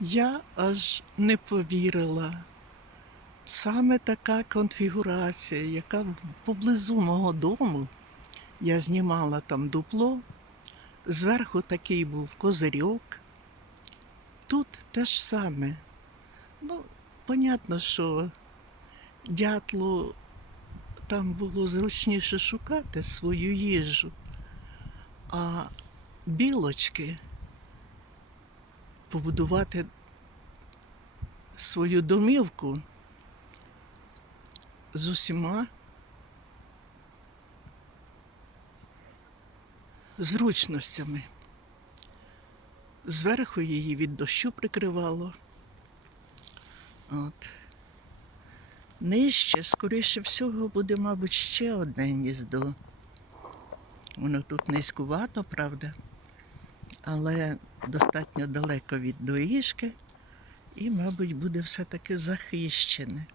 Я аж не повірила. Саме така конфігурація, яка поблизу мого дому. Я знімала там дупло, зверху такий був козирьок. Тут те ж саме. Ну, понятно, що дятлу там було зручніше шукати свою їжу, а білочки побудувати свою домівку з усіма зручностями. Зверху її від дощу прикривало. От. Нижче, скоріше всього, буде, мабуть, ще одне гніздо. Воно тут низькувато, правда, але достатньо далеко від доріжки і, мабуть, буде все-таки захищене.